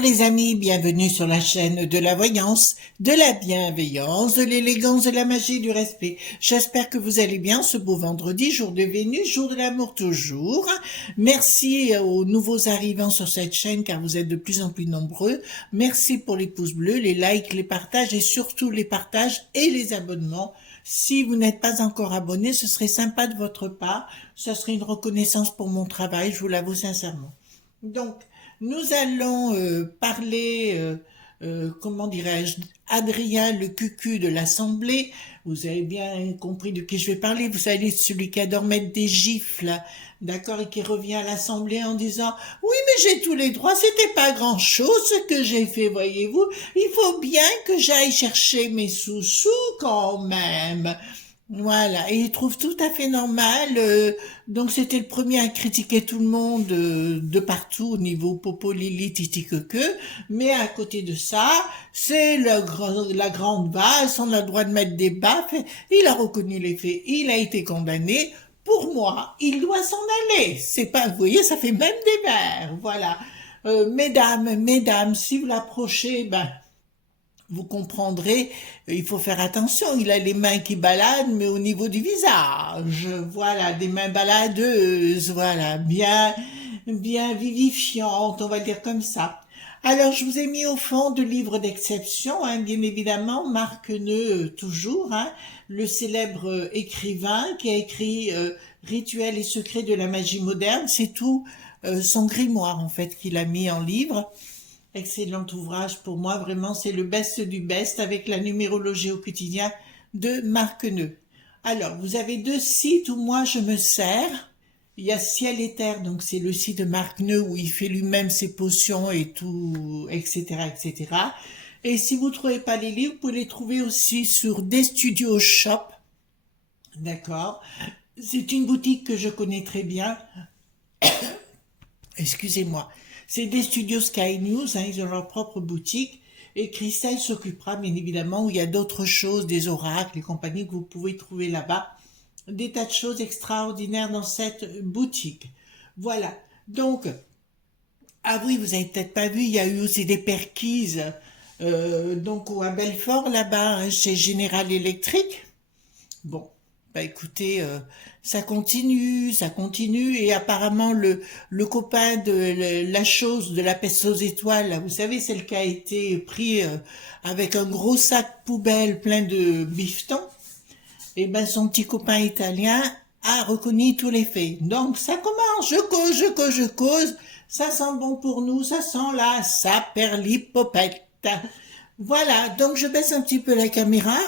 les amis, bienvenue sur la chaîne de la voyance, de la bienveillance, de l'élégance, de la magie, du respect. J'espère que vous allez bien ce beau vendredi, jour de Vénus, jour de l'amour toujours. Merci aux nouveaux arrivants sur cette chaîne car vous êtes de plus en plus nombreux. Merci pour les pouces bleus, les likes, les partages et surtout les partages et les abonnements. Si vous n'êtes pas encore abonné, ce serait sympa de votre part. Ce serait une reconnaissance pour mon travail, je vous l'avoue sincèrement. Donc, nous allons parler, comment dirais-je, Adrien le cucu de l'Assemblée. Vous avez bien compris de qui je vais parler. Vous savez, celui qui adore mettre des gifles, d'accord, et qui revient à l'Assemblée en disant « Oui, mais j'ai tous les droits, c'était pas grand-chose ce que j'ai fait, voyez-vous. Il faut bien que j'aille chercher mes sous-sous quand même. » Voilà, et il trouve tout à fait normal. Donc c'était le premier à critiquer tout le monde de partout au niveau popo lili titi que. Mais à côté de ça, c'est la grande valse. On a le droit de mettre des baffes. Il a reconnu les faits. Il a été condamné. Pour moi, il doit s'en aller. C'est pas, vous voyez, ça fait même des vers. Voilà. Mesdames, si vous l'approchez, ben vous comprendrez, il faut faire attention, il a les mains qui baladent, mais au niveau du visage, voilà, des mains baladeuses, voilà, bien vivifiantes, on va dire comme ça. Alors, je vous ai mis au fond de livres d'exception, hein, bien évidemment, Marc Neu, toujours, hein, le célèbre écrivain qui a écrit Rituels et secrets de la magie moderne, c'est tout son grimoire, en fait, qu'il a mis en livre. Excellent ouvrage pour moi, vraiment, c'est le best du best avec la numérologie au quotidien de Marc Neu. Alors, vous avez deux sites où moi je me sers. Il y a Ciel et Terre, donc c'est le site de Marc Neu où il fait lui-même ses potions et tout, etc., etc. Et si vous ne trouvez pas les livres, vous pouvez les trouver aussi sur des studios shop. D'accord. C'est une boutique que je connais très bien. Excusez-moi. C'est des studios Sky News, hein, ils ont leur propre boutique. Et Christelle s'occupera, bien évidemment, où il y a d'autres choses, des oracles et compagnie que vous pouvez trouver là-bas. Des tas de choses extraordinaires dans cette boutique. Voilà. Donc, ah oui, vous avez peut-être pas vu, il y a eu aussi des perquises, donc à Belfort, là-bas, hein, chez General Electric. Bon, bah écoutez, ça continue, et apparemment le copain de la chose de la peste aux étoiles, là, vous savez, celle qui a été pris avec un gros sac poubelle plein de bifetons, et ben son petit copain italien a reconnu tous les faits. Donc ça commence, je cause, ça sent bon pour nous, ça sent la saperlipopette. Voilà, donc je baisse un petit peu la caméra,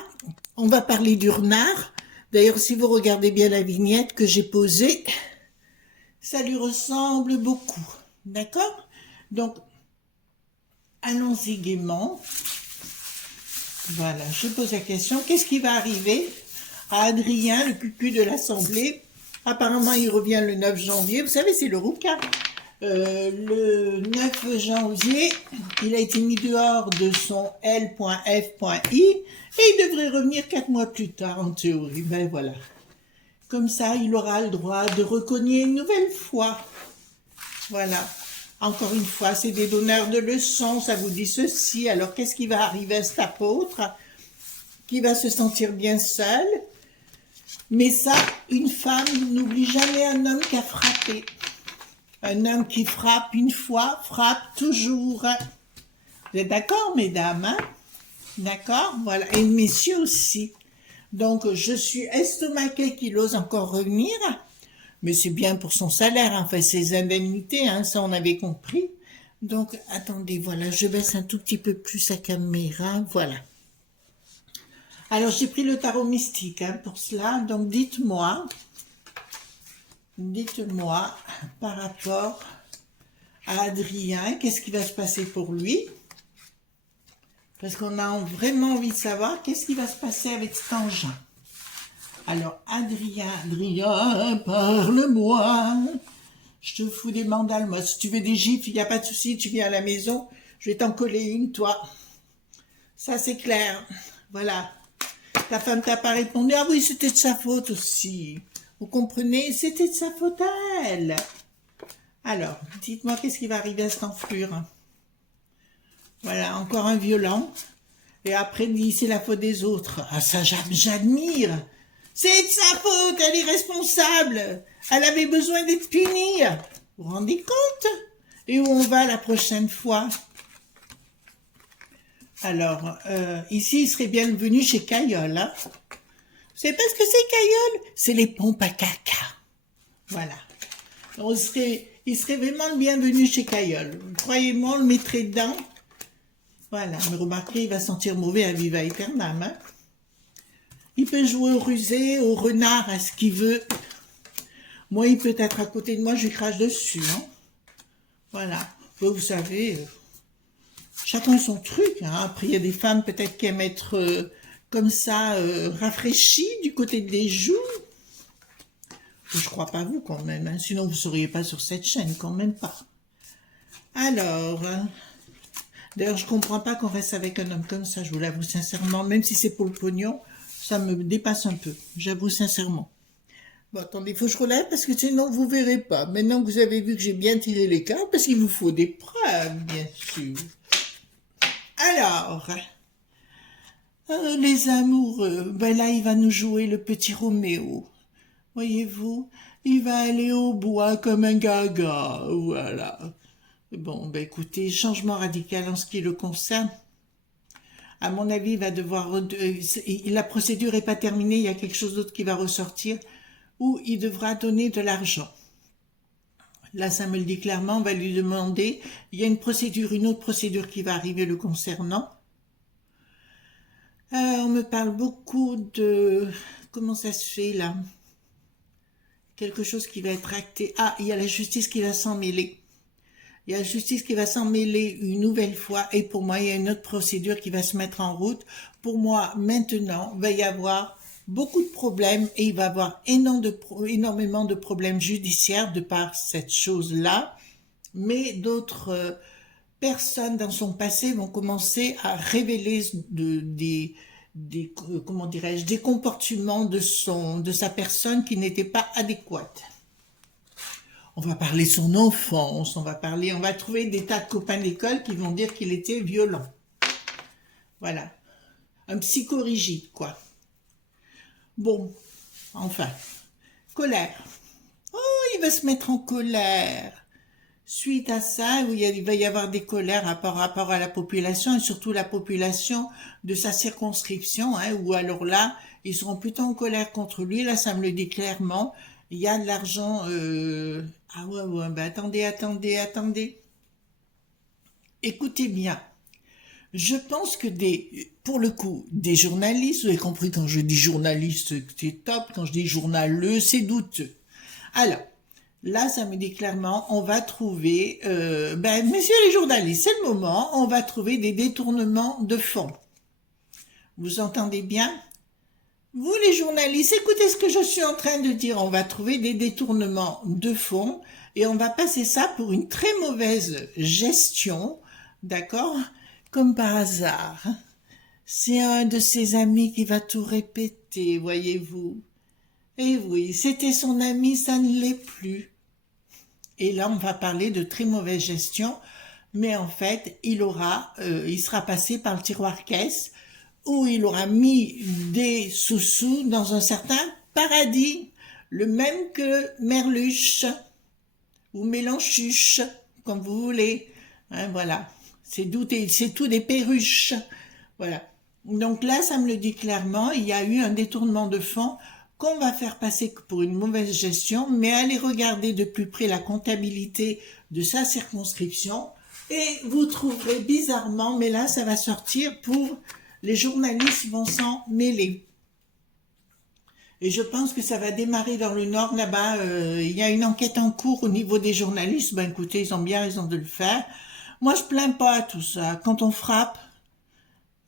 on va parler du renard. D'ailleurs, si vous regardez bien la vignette que j'ai posée, ça lui ressemble beaucoup. D'accord? Donc, allons-y gaiement. Voilà, je pose la question. Qu'est-ce qui va arriver à Adrien, le cucu de l'Assemblée? Apparemment, il revient le 9 janvier. Vous savez, c'est le rouquin. Le 9 janvier, il a été mis dehors de son L.F.I et il devrait revenir 4 mois plus tard en théorie. Ben voilà. Comme ça, il aura le droit de recogner une nouvelle fois. Voilà. Encore une fois, c'est des donneurs de leçons, ça vous dit ceci. Alors, qu'est-ce qui va arriver à cet apôtre qui va se sentir bien seul? Mais ça, une femme n'oublie jamais un homme qui a frappé. Un homme qui frappe une fois, frappe toujours. Vous êtes d'accord, mesdames, hein? D'accord? Voilà. Et messieurs aussi. Donc, je suis estomaquée qu'il ose encore revenir. Mais c'est bien pour son salaire, hein, enfin, ses indemnités, hein, ça on avait compris. Donc, attendez, voilà, je baisse un tout petit peu plus la caméra, voilà. Alors, j'ai pris le tarot mystique, hein, pour cela. Donc, dites-moi, par rapport à Adrien, qu'est-ce qui va se passer pour lui? Parce qu'on a vraiment envie de savoir qu'est-ce qui va se passer avec cet engin. Alors, Adrien, parle-moi. Je te fous des mandales, moi. Si tu veux des gifles, il n'y a pas de souci, tu viens à la maison, je vais t'en coller une, toi. Ça, c'est clair. Voilà. Ta femme t'a pas répondu. Ah oui, c'était de sa faute aussi. Vous comprenez? C'était de sa faute à elle. Alors, dites-moi qu'est-ce qui va arriver à cette enflure. Voilà, encore un violent. Et après, il dit, c'est la faute des autres. Ah, ça, j'admire. C'est de sa faute, elle est responsable. Elle avait besoin d'être punie. Vous vous rendez compte? Et où on va la prochaine fois? Alors, ici, il serait bienvenu chez Caillol. Hein. C'est parce que c'est Caillol, c'est les pompes à caca. Voilà. Il serait vraiment le bienvenu chez Caillol. Croyez-moi, on le mettrait dedans. Voilà, mais remarquez, il va sentir mauvais à viva aeternam. Hein. Il peut jouer au rusé, au renard, à ce qu'il veut. Moi, il peut être à côté de moi, je lui crache dessus. Hein. Voilà. Vous savez, chacun son truc. Hein. Après, il y a des femmes peut-être qui aiment être comme ça, rafraîchies du côté des joues. Je crois pas vous quand même, hein. Sinon vous ne seriez pas sur cette chaîne, quand même pas. Alors, d'ailleurs je comprends pas qu'on reste avec un homme comme ça, je vous l'avoue sincèrement, même si c'est pour le pognon, ça me dépasse un peu, j'avoue sincèrement. Bon, attendez, il faut que je relève parce que sinon vous verrez pas. Maintenant que vous avez vu que j'ai bien tiré les cartes, parce qu'il vous faut des preuves, bien sûr. Alors, les amoureux, ben là il va nous jouer le petit Roméo. Voyez-vous, il va aller au bois comme un gaga, voilà. Bon, ben écoutez, changement radical en ce qui le concerne. À mon avis, il va devoir... la procédure n'est pas terminée, il y a quelque chose d'autre qui va ressortir, où il devra donner de l'argent. Là, ça me le dit clairement, on va lui demander... Il y a une autre procédure qui va arriver le concernant. On me parle beaucoup de... Comment ça se fait, là ? Quelque chose qui va être acté. Ah, il y a la justice qui va s'en mêler. Il y a la justice qui va s'en mêler une nouvelle fois. Et pour moi, il y a une autre procédure qui va se mettre en route. Pour moi, maintenant, il va y avoir beaucoup de problèmes et il va y avoir énormément de problèmes judiciaires de par cette chose-là. Mais d'autres personnes dans son passé vont commencer à révéler comment dirais-je, des comportements de sa personne qui n'étaient pas adéquats. On va parler de son enfance, on va trouver des tas de copains d'école qui vont dire qu'il était violent. Voilà. Un psychorigide, quoi. Bon, enfin. Colère. Oh, il va se mettre en colère. Suite à ça, il va y avoir des colères par rapport à la population et surtout la population de sa circonscription, hein, où alors là, ils seront plutôt en colère contre lui. Là, ça me le dit clairement. Il y a de l'argent... Ah ouais, ben attendez. Écoutez bien. Je pense que pour le coup, des journalistes, vous avez compris quand je dis journaliste, c'est top. Quand je dis journaleux, c'est douteux. Alors, là, ça me dit clairement, on va trouver, messieurs les journalistes, c'est le moment, on va trouver des détournements de fonds. Vous entendez bien? Vous les journalistes, écoutez ce que je suis en train de dire, on va trouver des détournements de fonds et on va passer ça pour une très mauvaise gestion, d'accord? Comme par hasard. C'est un de ses amis qui va tout répéter, voyez-vous. Et oui, c'était son ami, ça ne l'est plus. Et là, on va parler de très mauvaise gestion, mais en fait, il sera passé par le tiroir caisse, où il aura mis des sous-sous dans un certain paradis, le même que Merluche, ou Mélanchuche, comme vous voulez. Hein, voilà, c'est tout des perruches. Voilà. Donc là, ça me le dit clairement, il y a eu un détournement de fonds qu'on va faire passer pour une mauvaise gestion, mais allez regarder de plus près la comptabilité de sa circonscription et vous trouverez bizarrement, mais là ça va sortir pour les journalistes vont s'en mêler. Et je pense que ça va démarrer dans le Nord, là-bas, il y a une enquête en cours au niveau des journalistes, ben écoutez, ils ont bien raison de le faire. Moi je plains pas à tout ça, quand on frappe,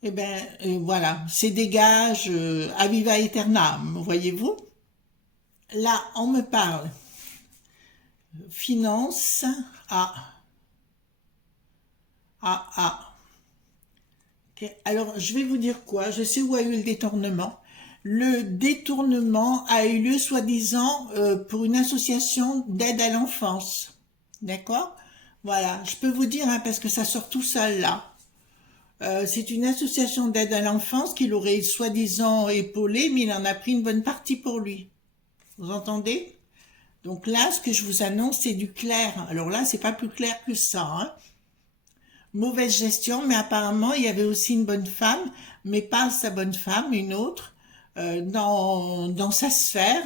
eh ben voilà, c'est des gages à viva aeternam, voyez-vous. Là, on me parle finance, Okay. Alors, je vais vous dire quoi, je sais où a eu le détournement. Le détournement a eu lieu, soi-disant, pour une association d'aide à l'enfance. D'accord? Voilà, je peux vous dire, hein, parce que ça sort tout seul là. C'est une association d'aide à l'enfance qu'il aurait soi-disant épaulé, mais il en a pris une bonne partie pour lui. Vous entendez? Donc là, ce que je vous annonce, c'est du clair. Alors là, c'est pas plus clair que ça, hein. Mauvaise gestion, mais apparemment, il y avait aussi une bonne femme, mais pas sa bonne femme, une autre, dans sa sphère,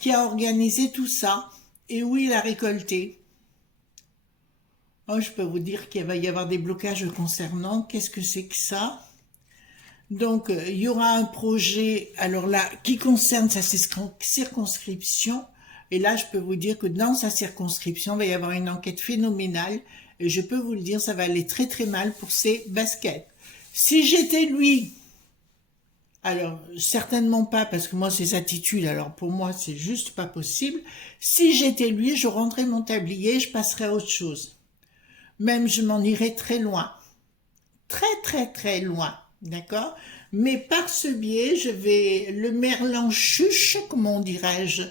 qui a organisé tout ça. Et où il a récolté. Oh, je peux vous dire qu'il va y avoir des blocages concernant. Qu'est-ce que c'est que ça? Donc, il y aura un projet, alors là, qui concerne sa circonscription. Et là, je peux vous dire que dans sa circonscription, il va y avoir une enquête phénoménale. Et je peux vous le dire, ça va aller très très mal pour ses baskets. Si j'étais lui, alors certainement pas, parce que moi, ses attitudes, alors pour moi, c'est juste pas possible. Si j'étais lui, je rendrais mon tablier, je passerais à autre chose. Même je m'en irais très loin. Très très très loin. D'accord? Mais par ce biais, je vais le merlanchuche, comment dirais-je,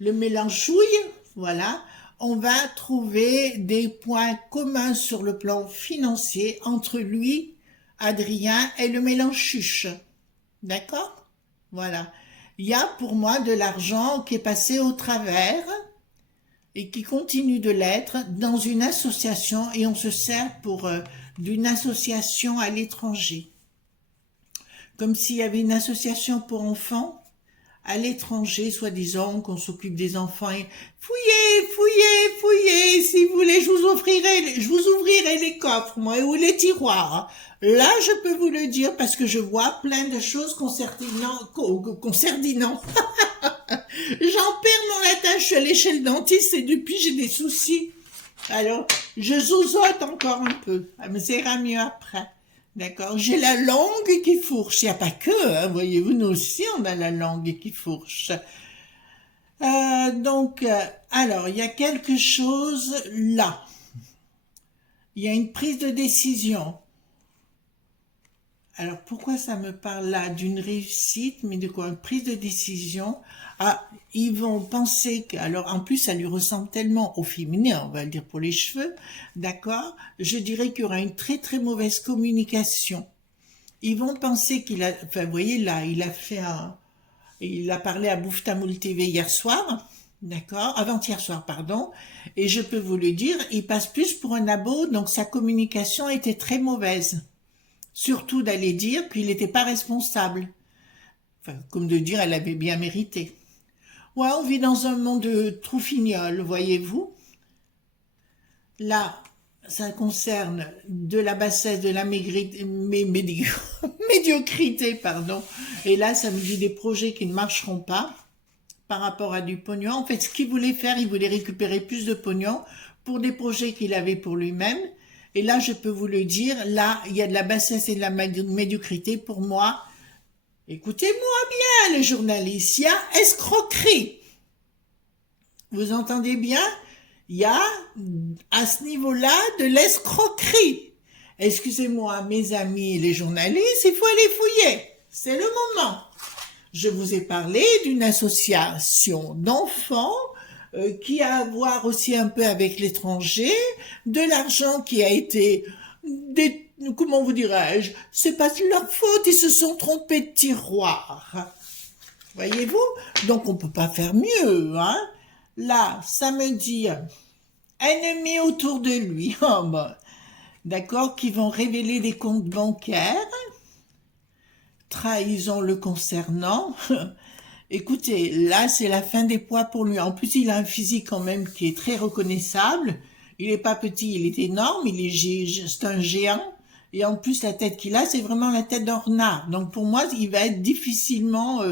le mélanchouille, voilà, on va trouver des points communs sur le plan financier entre lui, Adrien, et le mélanchuche. D'accord? Voilà. Il y a pour moi de l'argent qui est passé au travers et qui continue de l'être dans une association et on se sert pour d'une association à l'étranger. Comme s'il y avait une association pour enfants à l'étranger, soi-disant, qu'on s'occupe des enfants et fouillez, fouillez, fouillez, si vous voulez, je vous ouvrirai les coffres, moi, ou les tiroirs. Là, je peux vous le dire parce que je vois plein de choses concernant. J'en perds mon latin, je suis allée chez le dentiste et depuis j'ai des soucis. Alors, je zouzote encore un peu, mais ça ira mieux après. D'accord. J'ai la langue qui fourche. Il n'y a pas que, hein, voyez-vous, nous aussi, on a la langue qui fourche. Alors, il y a quelque chose là. Il y a une prise de décision. Alors, pourquoi ça me parle là d'une réussite, mais de quoi? Une prise de décision. Ah, ils vont penser que, alors, en plus, ça lui ressemble tellement au féminin, on va le dire pour les cheveux, d'accord? Je dirais qu'il y aura une très très mauvaise communication. Ils vont penser qu'il a, enfin, vous voyez, là, il a parlé à Bouftamoul TV hier soir, d'accord? Avant-hier soir, pardon. Et je peux vous le dire, il passe plus pour un abo, donc sa communication était très mauvaise. Surtout d'aller dire qu'il n'était pas responsable. Enfin, comme de dire, elle avait bien mérité. Ouais, on vit dans un monde troufignol, voyez-vous. Là, ça concerne de la bassesse, de la médiocrité, pardon. Et là, ça me dit des projets qui ne marcheront pas par rapport à du pognon. En fait, ce qu'il voulait faire, il voulait récupérer plus de pognon pour des projets qu'il avait pour lui-même. Et là, je peux vous le dire, là, il y a de la bassesse et de la médiocrité pour moi. Écoutez-moi bien, les journalistes, il y a escroquerie. Vous entendez bien? Il y a, à ce niveau-là, de l'escroquerie. Excusez-moi, mes amis, les journalistes, il faut aller fouiller. C'est le moment. Je vous ai parlé d'une association d'enfants qui a à voir aussi un peu avec l'étranger, de l'argent qui a été, comment vous dirais-je, c'est pas de leur faute, ils se sont trompés de tiroir. Voyez-vous? Donc on peut pas faire mieux, hein. Là, ça me dit ennemis autour de lui, oh, bah, d'accord, qui vont révéler des comptes bancaires, trahison le concernant. Écoutez, là, c'est la fin des poids pour lui. En plus, il a un physique quand même qui est très reconnaissable. Il est pas petit, il est énorme, c'est un géant. Et en plus, la tête qu'il a, c'est vraiment la tête d'un renard. Donc pour moi, il va être difficilement,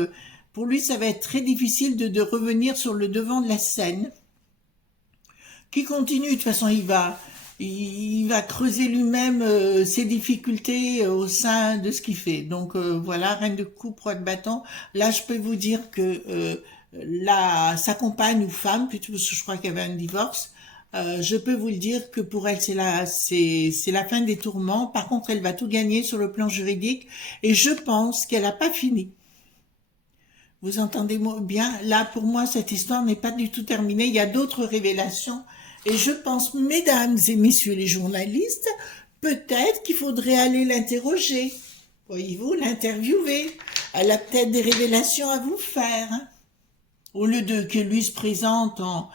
pour lui, ça va être très difficile de revenir sur le devant de la scène. Qui continue, de toute façon, il va creuser lui-même ses difficultés au sein de ce qu'il fait. Donc voilà, reine de coupe, roi de bâton. Là, je peux vous dire que sa compagne ou femme, plutôt parce que je crois qu'il y avait un divorce, je peux vous le dire que pour elle, c'est la fin des tourments. Par contre, elle va tout gagner sur le plan juridique et je pense qu'elle n'a pas fini. Vous entendez bien? Là, pour moi, cette histoire n'est pas du tout terminée. Il y a d'autres révélations. Et je pense, mesdames et messieurs les journalistes, Peut-être qu'il faudrait aller l'interroger, voyez-vous, l'interviewer. Elle a peut-être des révélations à vous faire, hein. Au lieu de que lui se présente en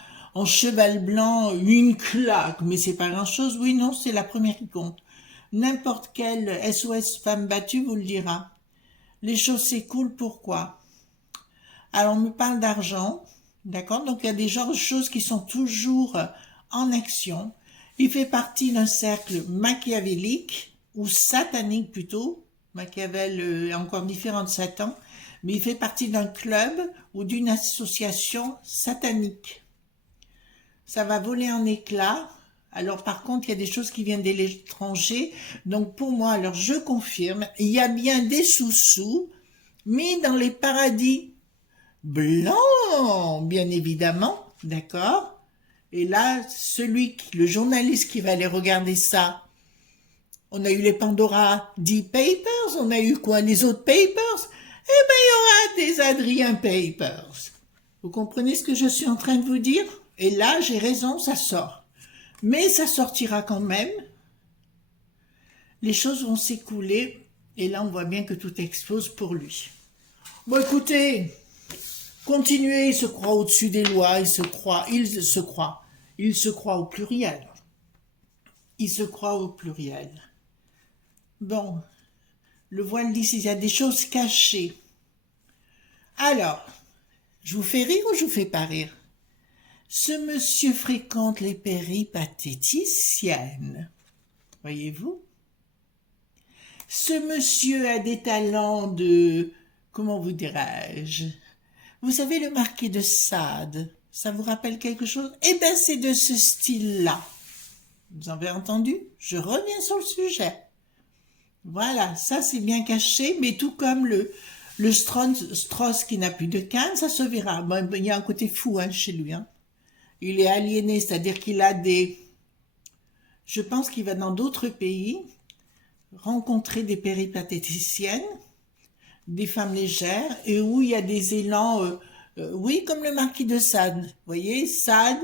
cheval blanc, une claque, mais c'est pas grand-chose. Oui, non, c'est la première qui compte. N'importe quelle SOS femme battue vous le dira. Les choses s'écoulent, pourquoi? Alors, on me parle d'argent, d'accord? Donc, il y a des genres de choses qui sont toujours en action. Il fait partie d'un cercle machiavélique, ou satanique plutôt. Machiavel est encore différent de Satan, mais il fait partie d'un club ou d'une association satanique. Ça va voler en éclats. Alors par contre, il y a des choses qui viennent de l'étranger. Donc pour moi, alors je confirme, il y a bien des sous-sous mis dans les paradis blancs, bien évidemment, d'accord? Et là, le journaliste qui va aller regarder ça, on a eu les Pandora Papers, on a eu quoi, les autres papers? Eh ben, il y aura des Adrien Papers. Vous comprenez ce que je suis en train de vous dire? Et là, j'ai raison, ça sort. Mais ça sortira quand même. Les choses vont s'écouler. Et là, on voit bien que tout explose pour lui. Bon, écoutez, continuez, il se croit au-dessus des lois, il se croit au pluriel. Il se croit au pluriel. Bon, le voile dit il y a des choses cachées. Alors, je vous fais rire ou je vous fais pas rire? Ce monsieur fréquente les péripatéticiennes. Voyez-vous? Ce monsieur a des talents de... Comment vous dirais-je? Vous savez, le marquis de Sade, ça vous rappelle quelque chose? Eh bien, c'est de ce style-là. Vous avez entendu? Je reviens sur le sujet. Voilà, ça c'est bien caché, mais tout comme le Strauss qui n'a plus de canne, ça se verra. Bon, il y a un côté fou hein, chez lui. Hein. Il est aliéné, c'est-à-dire qu'il a des... Je pense qu'il va dans d'autres pays rencontrer des péripatéticiennes, des femmes légères, et où il y a des élans, oui, comme le marquis de Sade. Vous voyez, Sade,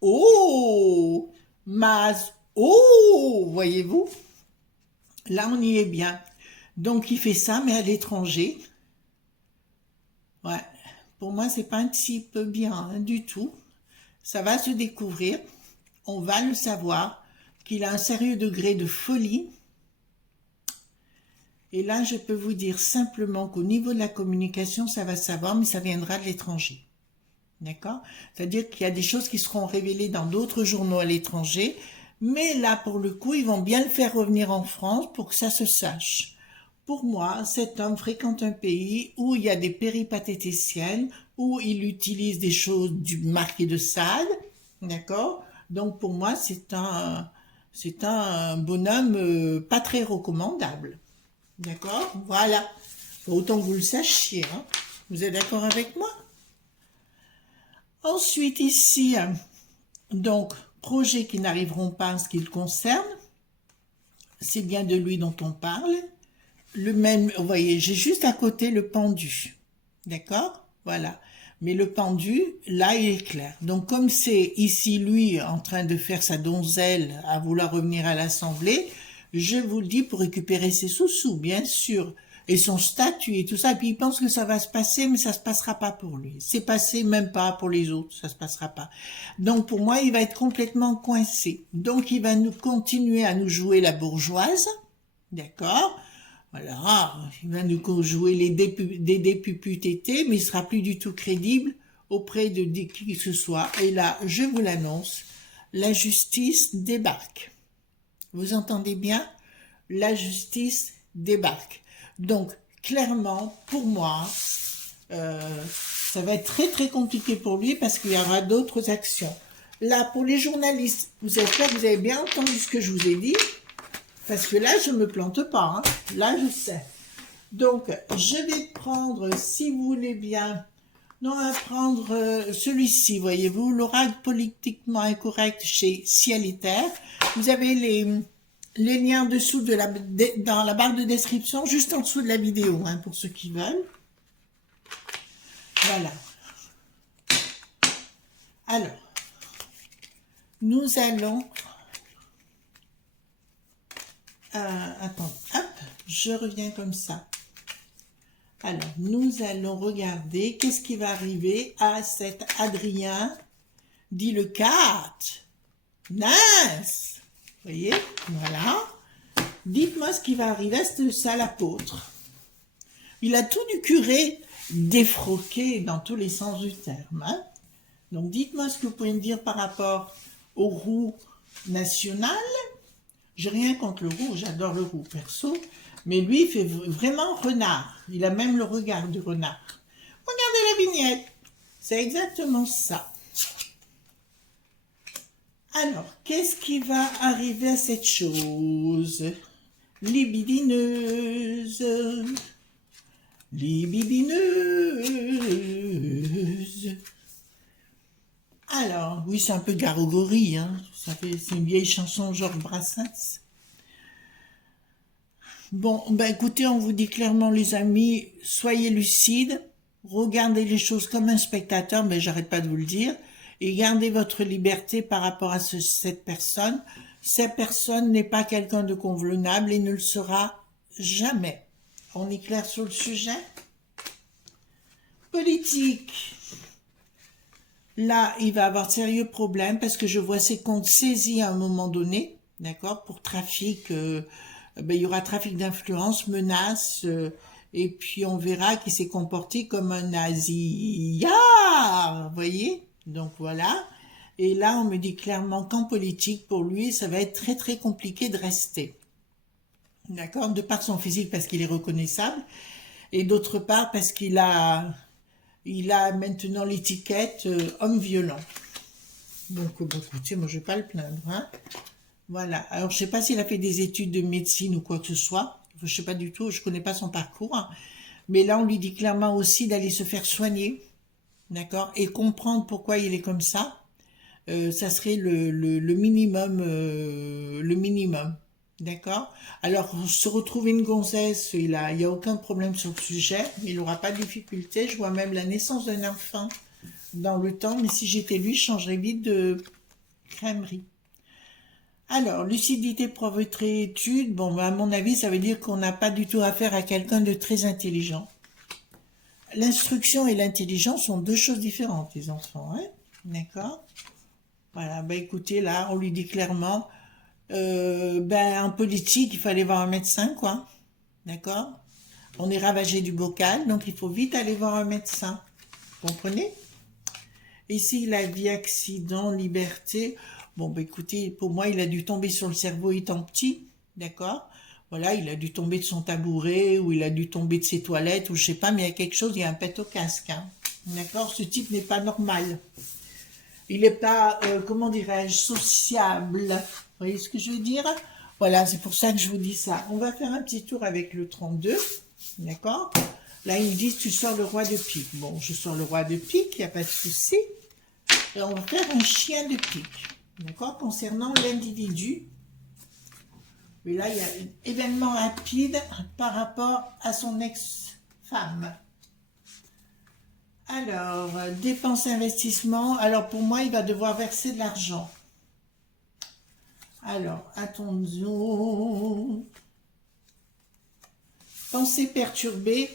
oh, Maz, oh, voyez-vous? Là, on y est bien. Donc, il fait ça, mais à l'étranger. Ouais. Pour moi, c'est pas un type bien hein, du tout. Ça va se découvrir. On va le savoir qu'il a un sérieux degré de folie. Et là, je peux vous dire simplement qu'au niveau de la communication, ça va savoir, mais ça viendra de l'étranger. D'accord? C'est-à-dire qu'il y a des choses qui seront révélées dans d'autres journaux à l'étranger, mais là, pour le coup, ils vont bien le faire revenir en France pour que ça se sache. Pour moi, cet homme fréquente un pays où il y a des péripatéticiennes, où il utilise des choses du marquis de Sade, d'accord? Donc pour moi, c'est un bonhomme pas très recommandable. D'accord? Voilà. Autant que vous le sachiez. Hein. Vous êtes d'accord avec moi? Ensuite, ici, donc, projets qui n'arriveront pas en ce qui le concerne. C'est bien de lui dont on parle. Le même, vous voyez, j'ai juste à côté le pendu. D'accord? Voilà. Mais le pendu, là, il est clair. Donc, comme c'est ici, lui, en train de faire sa donzelle à vouloir revenir à l'Assemblée, je vous le dis pour récupérer ses sous-sous, bien sûr. Et son statut et tout ça. Et puis, il pense que ça va se passer, mais ça se passera pas pour lui. C'est passé même pas pour les autres. Ça se passera pas. Donc, pour moi, il va être complètement coincé. Donc, il va nous continuer à nous jouer la bourgeoise. D'accord? Voilà, il va nous jouer des députés, mais il sera plus du tout crédible auprès de qui que ce soit. Et là, je vous l'annonce, la justice débarque. Vous entendez bien? La justice débarque. Donc, clairement, pour moi, ça va être très très compliqué pour lui parce qu'il y aura d'autres actions. Là, pour les journalistes, j'espère que vous avez bien entendu ce que je vous ai dit. Parce que là, je ne me plante pas. Hein. Là, je sais. Donc, je vais prendre, si vous voulez bien, non, on va prendre celui-ci, voyez-vous, l'oracle politiquement incorrect chez Ciel et Terre. Vous avez les liens en dessous dans la barre de description, juste en dessous de la vidéo, hein, pour ceux qui veulent. Voilà. Alors, nous allons... Attends, hop, je reviens comme ça. Alors, nous allons regarder qu'est-ce qui va arriver à cet Adrien. Dit le 4. Nice. Vous voyez, voilà. Dites-moi ce qui va arriver à ce sale apôtre. Il a tout du curé défroqué dans tous les sens du terme. Hein. Donc, dites-moi ce que vous pouvez me dire par rapport au roux national. J'ai rien contre le roux, j'adore le roux perso. Mais lui, il fait vraiment renard. Il a même le regard du renard. Regardez la vignette. C'est exactement ça. Alors, qu'est-ce qui va arriver à cette chose libidineuse? Libidineuse. Alors, oui, c'est un peu Garogori, hein. C'est une vieille chanson Georges Brassens. Bon, ben écoutez, on vous dit clairement, les amis, soyez lucides, regardez les choses comme un spectateur, mais j'arrête pas de vous le dire, et gardez votre liberté par rapport à cette personne. Cette personne n'est pas quelqu'un de convenable et ne le sera jamais. On est clair sur le sujet? Politique. Là, il va avoir de sérieux problèmes parce que je vois ses comptes saisis à un moment donné, d'accord, pour trafic. Il y aura trafic d'influence, menaces, et puis on verra qu'il s'est comporté comme un nasillard, vous voyez? Donc voilà. Et là, on me dit clairement qu'en politique, pour lui, ça va être très très compliqué de rester. D'accord? De par son physique, parce qu'il est reconnaissable, et d'autre part, parce qu'il a maintenant l'étiquette homme violent. Donc, bon, écoutez, moi, je vais pas le plaindre, hein. Voilà. Alors, je sais pas s'il a fait des études de médecine ou quoi que ce soit. Je sais pas du tout, je connais pas son parcours. Hein. Mais là, on lui dit clairement aussi d'aller se faire soigner, d'accord, et comprendre pourquoi il est comme ça. Ça serait le minimum, d'accord. Alors, se retrouver une gonzesse, il y a aucun problème sur le sujet, il n'aura pas de difficulté. Je vois même la naissance d'un enfant dans le temps, mais si j'étais lui, je changerais vite de crèmerie. Alors, lucidité, preuve, étude, bon, à mon avis, ça veut dire qu'on n'a pas du tout affaire à quelqu'un de très intelligent. L'instruction et l'intelligence sont deux choses différentes, les enfants, hein, d'accord. Voilà, ben écoutez, là, on lui dit clairement, en politique, il fallait voir un médecin, quoi, d'accord. On est ravagé du bocal, donc il faut vite aller voir un médecin, vous comprenez. Ici, la vie, accident, liberté. Bon, bah écoutez, pour moi, il a dû tomber sur le cerveau étant petit, d'accord? Voilà, il a dû tomber de son tabouret, ou il a dû tomber de ses toilettes, ou je sais pas, mais il y a quelque chose, il y a un pet au casque, hein. D'accord? Ce type n'est pas normal. Il n'est pas, comment dirais-je, sociable. Vous voyez ce que je veux dire? Voilà, c'est pour ça que je vous dis ça. On va faire un petit tour avec le 32, d'accord? Là, ils me disent, tu sors le roi de pique. Bon, je sors le roi de pique, il n'y a pas de souci. Et on va faire un chien de pique. D'accord? Concernant l'individu. Mais là, il y a un événement rapide par rapport à son ex-femme. Alors, dépenses, investissement. Alors, pour moi, il va devoir verser de l'argent. Alors, attention. Pensée perturbée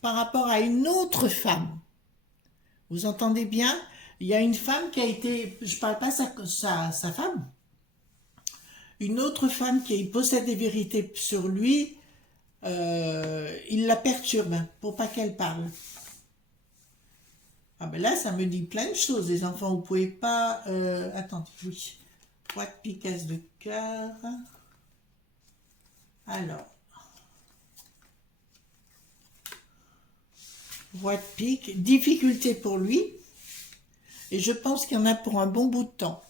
par rapport à une autre femme. Vous entendez bien? Il y a une femme qui a été, je parle pas sa femme, une autre femme qui possède des vérités sur lui, il la perturbe pour pas qu'elle parle. Ah ben là, ça me dit plein de choses, les enfants, vous pouvez pas... attendez, oui. Roi de pique, as de cœur. Alors. Roi de pique, difficulté pour lui. Et je pense qu'il y en a pour un bon bout de temps.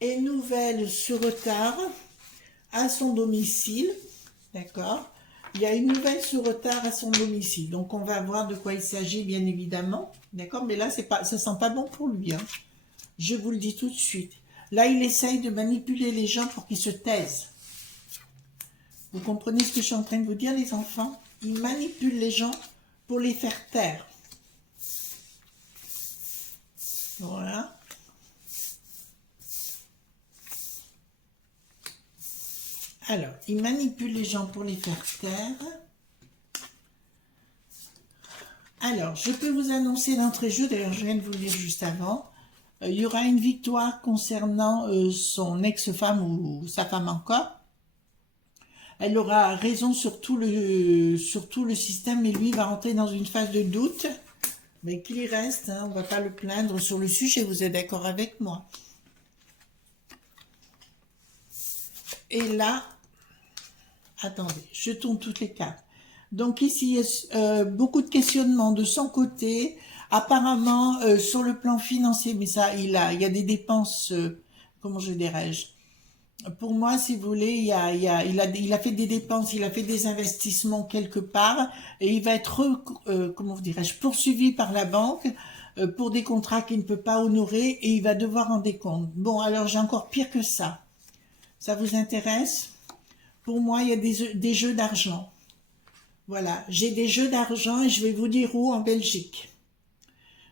Et nouvelle sur retard à son domicile. D'accord? Il y a une nouvelle sur retard à son domicile. Donc, on va voir de quoi il s'agit, bien évidemment. D'accord? Mais là, ça sent pas bon pour lui. Hein. Je vous le dis tout de suite. Là, il essaye de manipuler les gens pour qu'ils se taisent. Vous comprenez ce que je suis en train de vous dire, les enfants? Il manipule les gens pour les faire taire. Voilà. Alors, il manipule les gens pour les faire taire. Alors, je peux vous annoncer d'entrée de jeu, d'ailleurs je viens de vous le dire juste avant, il y aura une victoire concernant son ex-femme ou sa femme encore. Elle aura raison sur tout le système, mais lui va rentrer dans une phase de doute. Mais qu'il y reste, hein, on ne va pas le plaindre sur le sujet, vous êtes d'accord avec moi. Et là, attendez, je tourne toutes les cartes. Donc ici, il y a beaucoup de questionnements de son côté. Apparemment, sur le plan financier, mais ça, il y a des dépenses, comment je dirais-je. Pour moi, si vous voulez, il a fait des dépenses, il a fait des investissements quelque part, et il va être, comment vous dirais-je, poursuivi par la banque pour des contrats qu'il ne peut pas honorer, et il va devoir rendre des comptes. Bon, alors j'ai encore pire que ça. Ça vous intéresse? Pour moi, il y a des jeux d'argent. Voilà, j'ai des jeux d'argent et je vais vous dire où, en Belgique.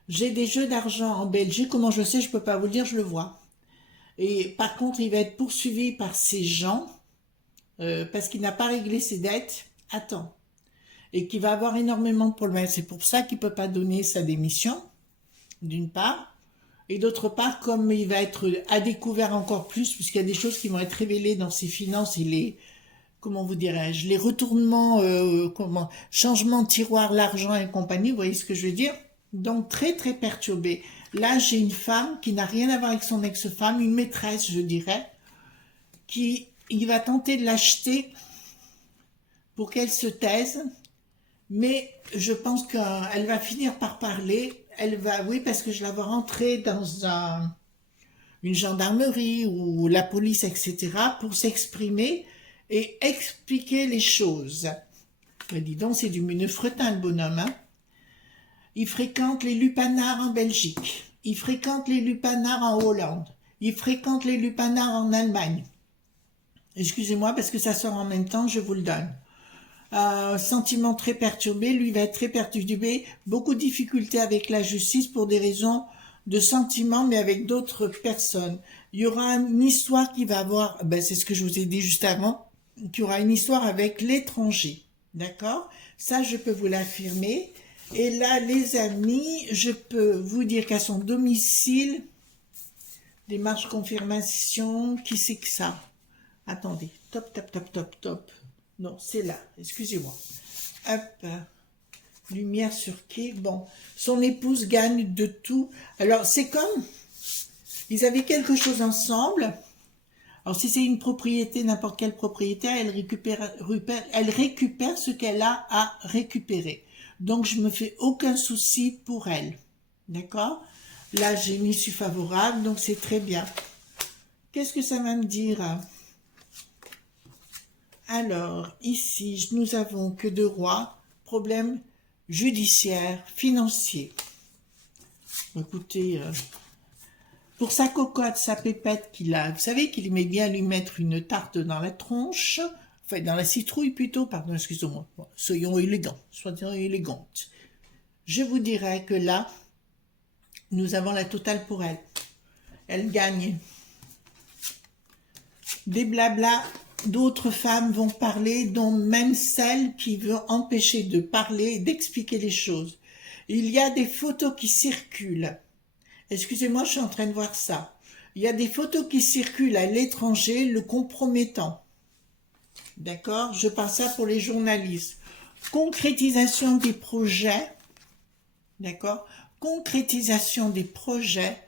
J'ai des jeux d'argent en Belgique, comment je sais, je ne peux pas vous le dire, je le vois. Et par contre, il va être poursuivi par ces gens parce qu'il n'a pas réglé ses dettes à temps. Et qu'il va avoir énormément de problèmes. C'est pour ça qu'il ne peut pas donner sa démission, d'une part. Et d'autre part, comme il va être à découvert encore plus, puisqu'il y a des choses qui vont être révélées dans ses finances et les, comment vous dirais-je, les retournements, changement de tiroir, l'argent et compagnie, vous voyez ce que je veux dire? Donc très très perturbé. Là, j'ai une femme qui n'a rien à voir avec son ex-femme, une maîtresse, je dirais, il va tenter de l'acheter pour qu'elle se taise, mais je pense qu'elle va finir par parler. Elle va, oui, parce que je la vois rentrer dans une gendarmerie ou la police, etc., pour s'exprimer et expliquer les choses. Mais dis donc, c'est du meneu-fretin, le bonhomme, hein. Il fréquente les lupanards en Belgique. Il fréquente les lupanards en Hollande. Il fréquente les lupanards en Allemagne. Excusez-moi, parce que ça sort en même temps, je vous le donne. Sentiment très perturbé, lui va être très perturbé, beaucoup de difficultés avec la justice pour des raisons de sentiments, mais avec d'autres personnes. Il y aura une histoire qui va avoir, ben c'est ce que je vous ai dit juste avant, qu'il y aura une histoire avec l'étranger, d'accord? Ça, je peux vous l'affirmer. Et là, les amis, je peux vous dire qu'à son domicile, démarche confirmation, qui c'est que ça? Attendez, top, top, top, top, top. Non, c'est là, excusez-moi. Hop, lumière sur qui? Bon, son épouse gagne de tout. Alors, c'est comme, ils avaient quelque chose ensemble. Alors, si c'est une propriété, n'importe quelle propriété, elle récupère ce qu'elle a à récupérer. Donc, je me fais aucun souci pour elle. D'accord? Là, j'ai une issue favorable, donc c'est très bien. Qu'est-ce que ça va me dire? Alors, ici, nous avons que de rois, problème judiciaire, financier. Écoutez, pour sa cocotte, sa pépette qu'il a, vous savez qu'il aimait bien lui mettre une tarte dans la tronche, enfin dans la citrouille plutôt, pardon, excusez-moi, bon, soyons élégants, soyons élégantes. Je vous dirais que là, nous avons la totale pour elle. Elle gagne. Des blablas, d'autres femmes vont parler, dont même celle qui veut empêcher de parler, d'expliquer les choses. Il y a des photos qui circulent. Excusez-moi, je suis en train de voir ça. Il y a des photos qui circulent à l'étranger, le compromettant. D'accord? Je parle ça pour les journalistes. Concrétisation des projets. D'accord? Concrétisation des projets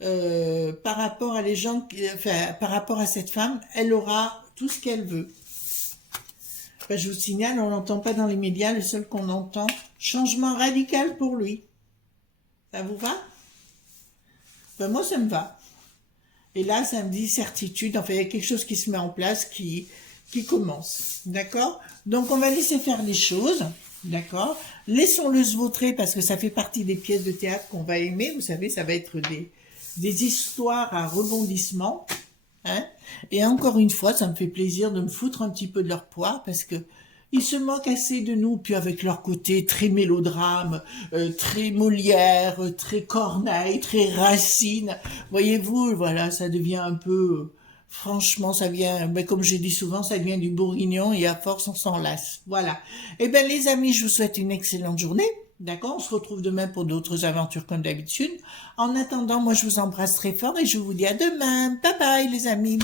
par rapport à les gens, enfin, par rapport à cette femme, elle aura tout ce qu'elle veut. Ben, je vous signale, on l'entend pas dans les médias, le seul qu'on entend, changement radical pour lui. Ça vous va? Ben, moi, ça me va. Et là, ça me dit certitude, enfin, il y a quelque chose qui se met en place, qui commence. D'accord? Donc, on va laisser faire les choses. D'accord? Laissons-le se vautrer parce que ça fait partie des pièces de théâtre qu'on va aimer. Vous savez, ça va être des histoires à rebondissement. Hein? Et encore une fois, ça me fait plaisir de me foutre un petit peu de leur poids parce que ils se moquent assez de nous, puis avec leur côté très mélodrame, très Molière, très Corneille, très Racine. Voyez-vous, voilà, ça devient un peu Franchement, ça vient, mais comme j'ai dit souvent, ça vient du bourguignon et à force, on s'en lasse. Voilà. Eh ben, les amis, je vous souhaite une excellente journée. D'accord? On se retrouve demain pour d'autres aventures comme d'habitude. En attendant, moi, je vous embrasse très fort et je vous dis à demain. Bye bye, les amis.